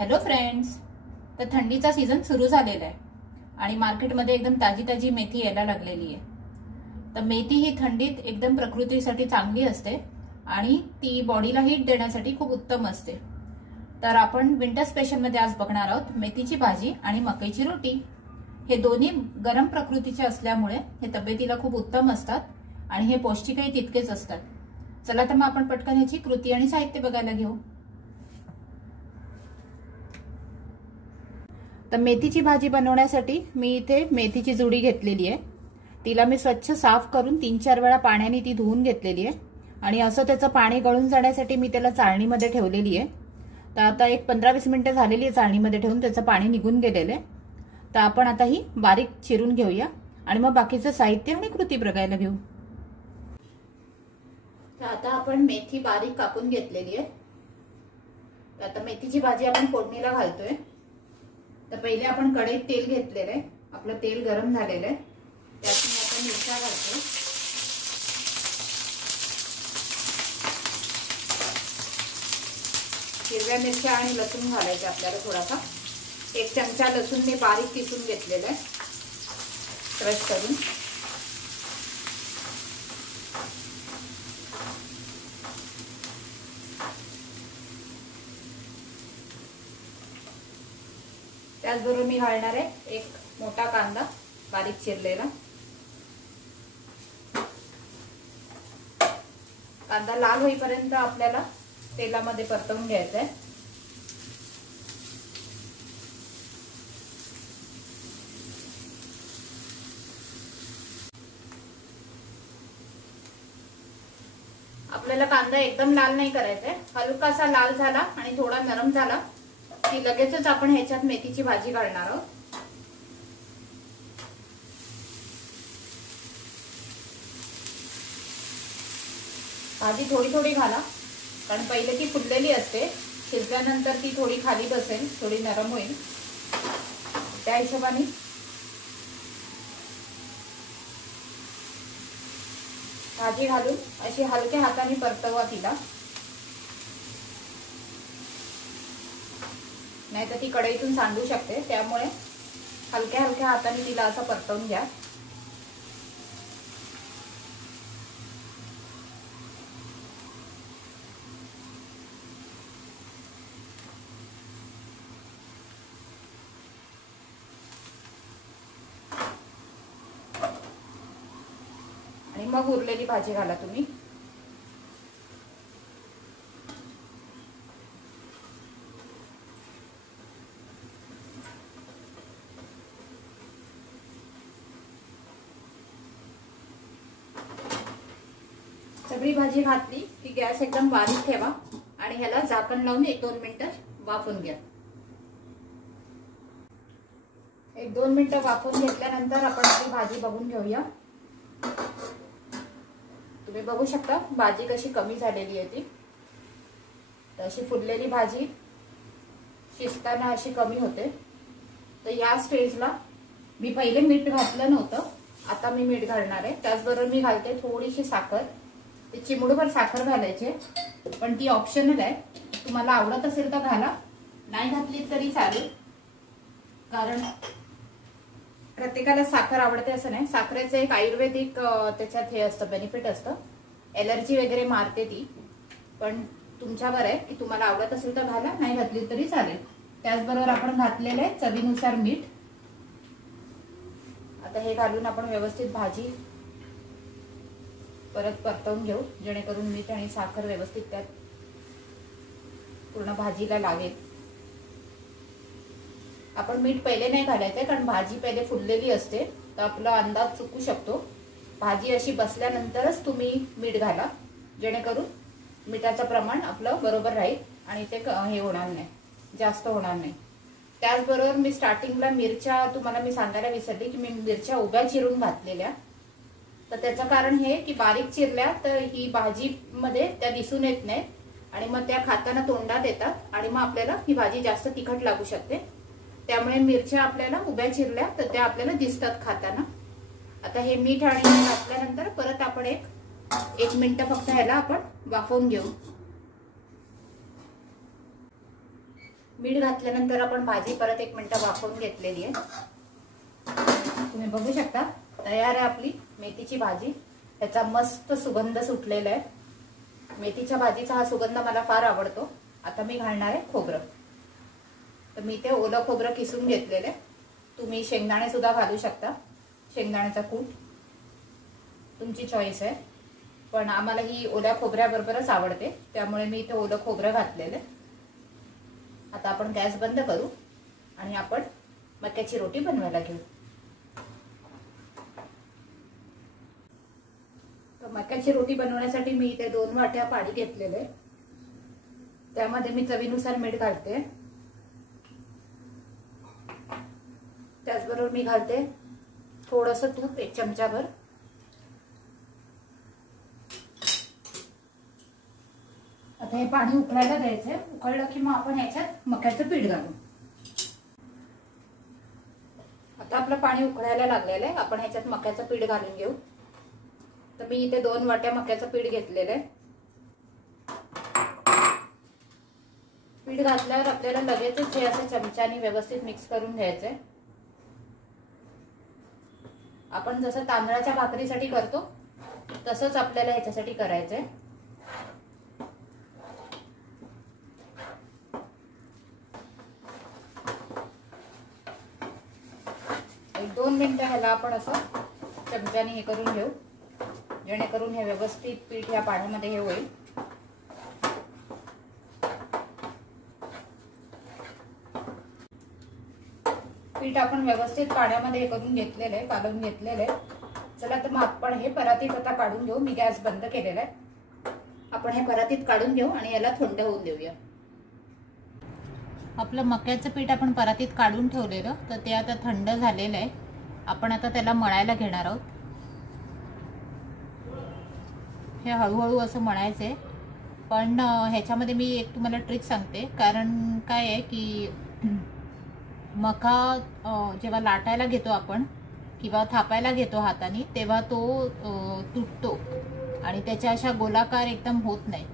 Hello friends, तर थंडीचा season सुरू झालेला आहे आणि मार्केटमध्ये एकदम ताजी ताजी मेथी यायला लागलेली आहे। तर मेथी ही थंडीत एकदम प्रकृतीसाठी चांगली असते आणि ती बॉडीला हीट देण्यासाठी खूप उत्तम असते। तर आपण विंटर स्पेशल मध्ये आज बघणार आहोत मेथीची भाजी आणि मकईची रोटी। हे दोन्ही गरम प्रकृतीचे असल्यामुळे हे तब्येतीला खूप उत्तम असतात आणि हे पौष्टिकही तितकेच असतात। चला तर मग आपण पटकन ह्याची कृती आणि साहित्य बघायला घेऊ। तर मेथीची भाजी बनवण्यासाठी मी इथे मेथीची जुडी घेतलेली आहे। तिला मी स्वच्छ साफ करून 3-4 वेळा पाण्याने ती धुवून घेतलेली आहे आणि असं त्याचं पाणी गळून जाण्यासाठी मी त्याला चाळणीमध्ये ठेवलेली आहे। तर आता एक 15-20 मिनिटं झालेली आहे चाळणीमध्ये ठेवून, त्याचं पाणी निघून गेलेलं आहे। तर आपण आता ही बारीक चिरून घेऊया आणि मग बाकीचं साहित्य आणि कृती बघायला घेऊ। तर आता आपण मेथी बारीक कापून घेतलेली आहे। तर आता मेथीची भाजी आपण फोडणीला घालतोय। तर पहिले आपण कढईत तेल घेतलेलं आहे, आपलं तेल गरम झालेलं आहे। त्यात आपण मिरच्या घालतो। हिरव्या मिरच्या आणि लसूण घालायचं आपल्याला थोडासा। 1 चमचा लसूण मी बारीक किसून घेतलेला आहे क्रश करून। त्याचबरोबर मी घालणार आहे 1 मोठा कांदा बारीक चिरलेला। कांदा लाल होईपर्यंत आपल्याला तेलामध्ये परतवून घ्यायचा आहे। आपल्याला कांदा एकदम लाल नाही करायचा आहे, हलकासा लाल झाला आणि थोडा नरम झाला की लगेचच आपण ह्याच्यात मेथीची भाजी घालणार आहोत। भाजी थोडी थोडी घाला, कारण पहिले ती फुललेली असते, शिजल्यानंतर ती थोडी खाली बसेल, थोडी नरम होईल। त्या हिशोबाने भाजी घालून अशी हलक्या हाताने परतवा तिला, नाहीतर ती कढईतून सांडू शकते। त्यामुळे हलक्या हलक्या हाताने तिला असं परतवून घ्या। आणि मग उरलेली भाजी घाला तुम्ही। सगळी भाजी घातली की गॅस एकदम बारीक ठेवा आणि ह्याला झाकण लावून 1-2 मिनिटं वाफवून घ्या। 1-2 मिनिटं वाफवून घेतल्यानंतर आपण आपली भाजी बघून घेऊया। तुम्ही बघू शकता भाजी कशी कमी झालेली आहे ती। तर अशी फुललेली भाजी शिजताना अशी कमी होते। तर या स्टेजला मी पहिले मीठ घातलं नव्हतं, आता मी मीठ घालणार आहे। त्याचबरोबर मी घालते थोडीशी साखर, ते चिमूटभर साखर घालायचे, पण ती ऑप्शनल आहे। तुम्हाला आवडत असेल तर घाला, नाही घातली तरी चालेल, कारण प्रत्येकाला साखर आवडते असं नाही। साखरेचं एक आयुर्वेदिक त्याच्यात हे असतं, बेनिफिट असतं, एलर्जी वगैरे मारते ती। पण तुमच्यावर आहे की तुम्हाला आवडत असेल तर घाला, नाही घातली तरी चालेल। त्याचबरोबर आपण घातलेलं आहे चवीनुसार मीठ। आता हे घालून आपण व्यवस्थित भाजी परत परतवून घेऊ, जेणेकरून मीठ आणि साखर व्यवस्थित त्यात पूर्ण भाजीला लागेल। आपण मीठ पहिले नाही घालायचंय, कारण भाजी पहिले फुललेली असते, तर आपला अंदाज चुकू शकतो। भाजी अशी बसल्यानंतरच तुम्ही मीठ घाला, जेणेकरून मिठाचं प्रमाण आपलं बरोबर राहील आणि ते हे होणार नाही, जास्त होणार नाही। त्याचबरोबर मी स्टार्टिंगला मिरच्या तुम्हाला मी सांगायला विसरली की मी मिरच्या उभ्या चिरून घातलेल्या। तर त्याचं कारण हे की बारीक चिरल्या तर ही भाजी मध्ये त्या दिसून येत नाहीत आणि मग त्या खाताना तोंडात येतात आणि मग आपल्याला ही भाजी जास्त तिखट लागू शकते। त्यामुळे मिरच्या आपल्याला उभ्या चिरल्या तर त्या आपल्याला दिसतात खाताना। आता हे मीठ आणि घातल्यानंतर परत आपण 1 मिनिट फक्त ह्याला आपण वाफवून घेऊ। मीठ घातल्यानंतर आपण भाजी परत 1 मिनिट वाफवून घेतलेली आहे. तुम्ही बघू शकता तयार आहे आपली मेथीची भाजी. याचा मस्त सुगंध सुटलेला आहे. मेथीच्या भाजीचा हा सुगंध मला फार आवडतो. आता मी घालणार आहे खोबरं. तर मी ते ओलं खोबरं किसून घेतलेलं आहे. तुम्ही शेंगदाणे सुद्धा घालू शकता. शेंगदाण्याचा कूट तुमची चॉईस आहे, पण आम्हाला ही ओल्या खोबऱ्याबरोबरच आवडते, त्यामुळे मी इथे ओलं खोबरं घातलेलं आहे. आता आपण गॅस बंद करू आणि आपण मक्याची रोटी बनवायला घेऊ. तर मक्याची रोटी बनवण्यासाठी मी इथे 2 वाट्या पाणी घेतलेले. त्यामध्ये मी चवीनुसार मीठ घालते. त्याचबरोबर मी घालते थोडंसं तूप, 1 चमचाभर. आता हे पाणी उकळायला द्यायचंय. उकळलं की मग आपण ह्याच्यात मक्याचं पीठ घालू. आता आपलं पाणी उकळायला लागलेलं आहे. आपण ह्याच्यात मक्याचं पीठ घालून घेऊ. तर मी इथे 2 वाट्या मक्याचं पीठ घेतलेलं आहे. पीठ घातल्यावर आपल्याला लगेचच हे असं चमच्याने व्यवस्थित मिक्स करून घ्यायचंय. आपण जसं तांदळाच्या भाकरीसाठी करतो तसंच आपल्याला ह्याच्यासाठी करायचंय. 1-2 मिनिटं ह्याला आपण असं चमच्याने हे करून घेऊ, जेणेकरून हे व्यवस्थित पीठ या पाण्यामध्ये हे होईल. पीठ आपण व्यवस्थित पाण्यामध्ये हे करून घेतलेलं आहे, काढून घेतलेलं आहे. चला तर मग आपण हे परातीत आता काढून घेऊ. मी गॅस बंद केलेला आहे. आपण हे परातीत काढून घेऊ आणि याला थंड होऊन देऊया. आपलं मक्याचं पीठ आपण परातीत काढून ठेवलेलं, तर ते आता थंड झालेलं आहे. आपण आता त्याला मळायला घेणार आहोत. हे हळूहळू असं मळायचंय. पण ह्याच्यामध्ये मी एक तुम्हाला ट्रिक सांगते. कारण काय आहे की मका जेव्हा लाटायला घेतो आपण किंवा थापायला घेतो हाताने, तेव्हा तो तुटतो आणि त्याच्या अशा गोलाकार एकदम होत नाहीत.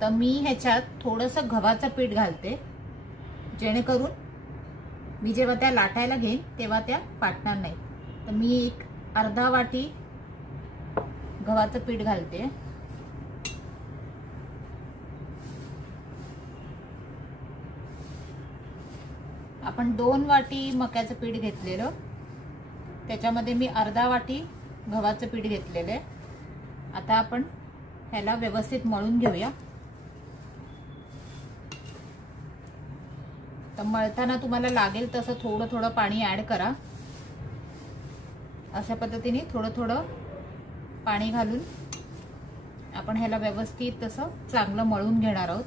तर मी ह्याच्यात थोडंसं गव्हाचं पीठ घालते, जेणेकरून मी जेव्हा त्या लाटायला घेईन तेव्हा त्या फाटणार नाही. तर मी एक अर्धा वाटी गव्हाचं पीठ घालते. आपण 2 वाटी मक्याचं पीठ घेतलेलं, त्याच्यामध्ये मी अर्धा वाटी गव्हाचं पीठ घेतलेलं आहे. आता आपण ह्याला व्यवस्थित मळून घेऊया. तर मळताना तुम्हाला लागेल तसं थोडं थोडं पाणी ऍड करा. अशा पद्धतीने थोडं थोडं पाणी घालून आपण ह्याला व्यवस्थित तसं चांगलं मळून घेणार आहोत.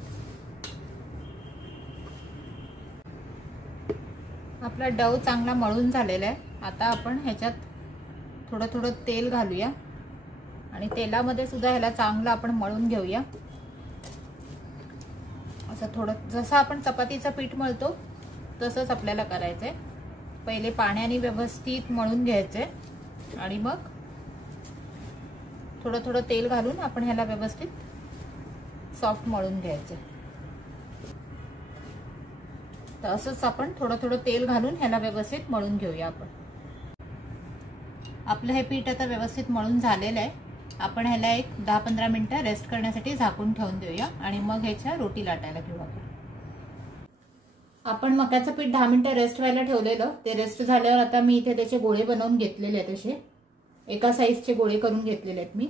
आपला डव चांगला मळून झालेला आहे. आता आपण ह्याच्यात थोडं थोडं तेल घालूया आणि तेलामध्ये सुद्धा ह्याला चांगलं आपण मळून घेऊया. असं थोडं जसं आपण चपातीचं पीठ मळतो तसंच आपल्याला करायचंय. पहिले पाण्याने व्यवस्थित मळून घ्यायचंय आणि मग थोडं थोडं तेल घालून आपण ह्याला व्यवस्थित सॉफ्ट मळून घ्यायचंय. तर असंच आपण थोडं थोडं तेल घालून ह्याला व्यवस्थित मळून घेऊया. आपण आपलं हे पीठ आता व्यवस्थित मळून झालेलं आहे. आपण ह्याला एक 10-15 मिनिटं रेस्ट करण्यासाठी झाकून ठेवून देऊया आणि मग ह्याच्या रोटी लाटायला घेऊ. आपण मक्याचं पीठ 10 मिनिटं रेस्ट व्हायला ठेवलेलं, ते रेस्ट झाल्यावर आता मी इथे त्याचे गोळे बनवून घेतलेले आहेत. असे एका साईजचे गोळे करून घेतलेले आहेत मी.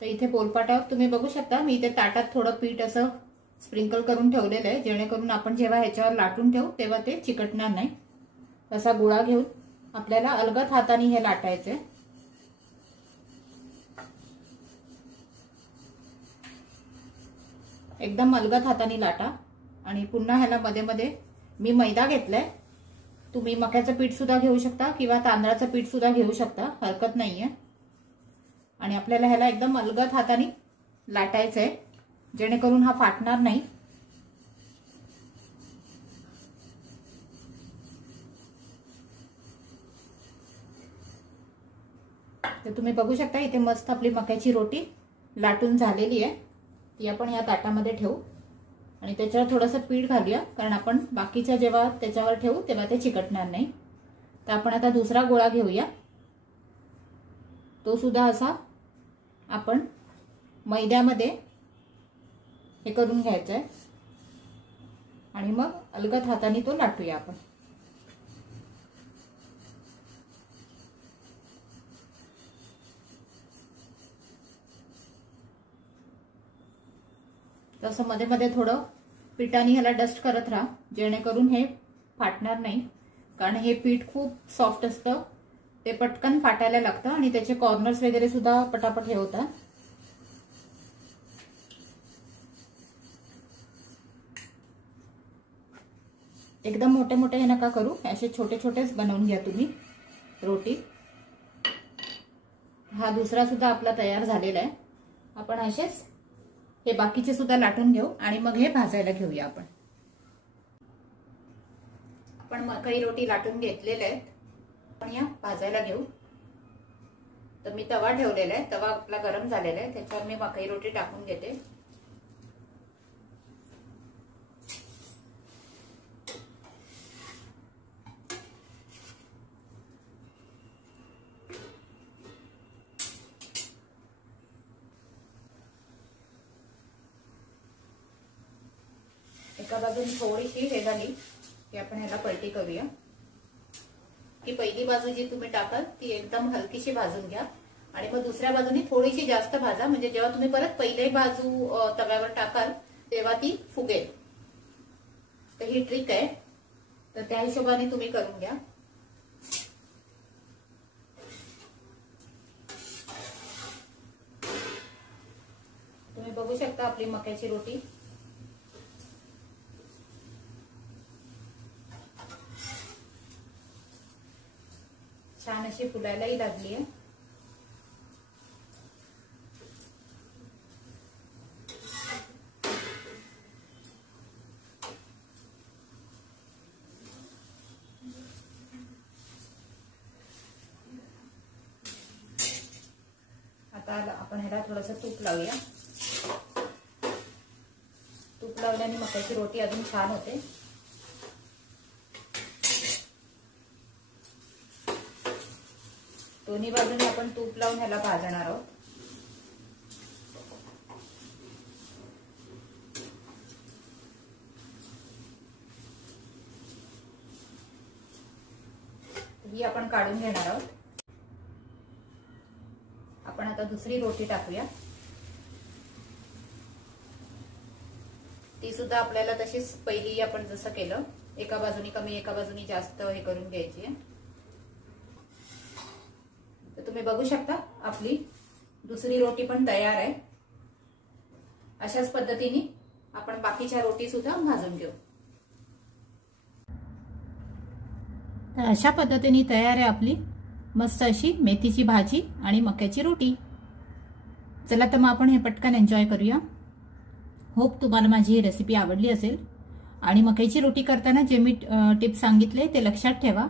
तर इथे पोलपाटावर तुम्ही बघू शकता, मी इथे ताटात थोडं पीठ असं स्प्रिंकल करून ठेवलेलं आहे, जेणेकरून आपण जेव्हा ह्याच्यावर लाटून ठेवू तेव्हा ते चिकटणार नाही. तसा गोळा घेऊन आपल्याला अलगद हाताने हे लाटायचे. एकदम अलगद हाताने लाटा आणि पुन्हा ह्याला मध्ये मध्ये मी मैदा घेतलाय. तुम्ही मक्याचं पीठ सुद्धा घेऊ शकता किंवा तांदळाचं पीठ सुद्धा घेऊ शकता, हरकत नाहीये. आणि आपल्याला ह्याला एकदम अलगद हाताने लाटायचंय, जेणेकरून हा फाटणार नाही. तर तुम्ही बघू शकता इथे मस्त आपली मक्याची रोटी लाटून झालेली आहे. ती आपण या ताटामध्ये ठेवू. आणि त्याच्यावर थोडंसं पीठ घालूया, कारण आपण बाकीच्या जेव्हा त्याच्यावर ठेवू तेव्हा ते चिकटणार नाही. तर आपण आता दुसरा गोळा घेऊया. तो सुद्धा असा आपण मैद्यामध्ये हे करून घ्यायचं आहे आणि मग अलगद हाताने तो लाटूया आपण. तसं मध्ये मध्ये थोडं पिठाने ह्याला डस्ट करत राहा, जेणेकरून हे फाटणार नाही, कारण हे पीठ खूप सॉफ्ट असतं, ते पटकन फाटायला लागतं आणि त्याचे कॉर्नर्स वगैरे सुद्धा पटापट हे होतात. एकदम मोठे मोठे हे नका करू, असे छोटे छोटेच बनवून घ्या तुम्ही रोटी. हा दुसरा सुद्धा आपला तयार झालेला आहे. आपण असेच हे बाकीचे सुद्धा लाटून घेऊ आणि मग हे भाजायला घेऊया. आपण मकई रोटी लाटून घेतलेल्या आहेत, आपण या भाजायला घेऊ. तर मी तवा ठेवलेला आहे, तवा आपला गरम झालेला आहे, त्याच्यावर मी मकई रोटी टाकून घेते. एका बाजूने थोडीशी हे झाली की आपण ह्याला पलटी करूया. की पहिली बाजू जी तुम्ही टाकाल ती एकदम हलकीशी भाजून घ्या आणि मग दुसऱ्या बाजूने थोडीशी जास्त भाजा, म्हणजे जेव्हा तुम्ही परत पहिली बाजू तव्यावर टाकाल तेव्हा ती फुगेल. तर ही ट्रिक आहे, तर त्या हिशोबाने तुम्ही करून घ्या. तुम्ही बघू शकता आपली मक्याची रोटी छान अशी फुलायलाही लागली आहे. आता आपण ह्याला थोडंसं तूप लावूया. तूप लावल्याने मक्याची रोटी अजून छान होते. दोन्ही बाजूने आपण तूप लावून ह्याला भाजणार आहोत. ही आपण काढून घेणार आहोत. आपण आता दुसरी रोटी टाकूया. ती सुद्धा आपल्याला तशीच पहिली आपण जसं केलं, एका बाजूनी कमी एका बाजूनी जास्त हे करून घ्यायची आहे. तुम्ही बघू शकता आपली दुसरी रोटी पण तयार आहे. अशाच पद्धतीने आपण बाकीच्या रोटी सुद्धा भाजून घेऊ. तर अशा पद्धतीने तयार आहे आपली मस्त अशी मेथीची भाजी आणि मक्याची रोटी. चला तर मग आपण हे पटकन एन्जॉय करूया. होप तुम्हाला माझी ही रेसिपी आवडली असेल आणि मक्याची रोटी करताना जे मी टिप्स सांगितले ते लक्षात ठेवा.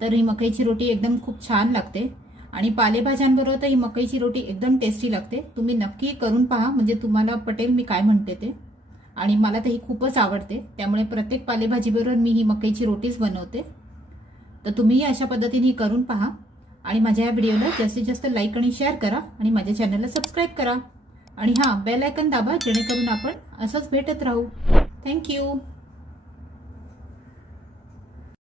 तर ही मक्याची रोटी एकदम खूप छान लागते आणि पालेभाज्यांबरोबर तर ही मकईची रोटी एकदम टेस्टी लागते. तुम्ही नक्की करून पहा, म्हणजे तुम्हाला पटेल मी काय म्हणते ते. आणि मला तर ही खूपच आवडते, त्यामुळे प्रत्येक पालेभाजीबरोबर मी ही मकईची रोटीच बनवते. तर तुम्हीही अशा पद्धतीने करून पहा आणि माझ्या या व्हिडिओला जास्तीत जास्त लाईक आणि शेअर करा आणि माझ्या चॅनलला सबस्क्राईब करा आणि हां, बेल आयकॉन दाबा, जेणेकरून आपण असंच भेटत राहू. थँक्यू.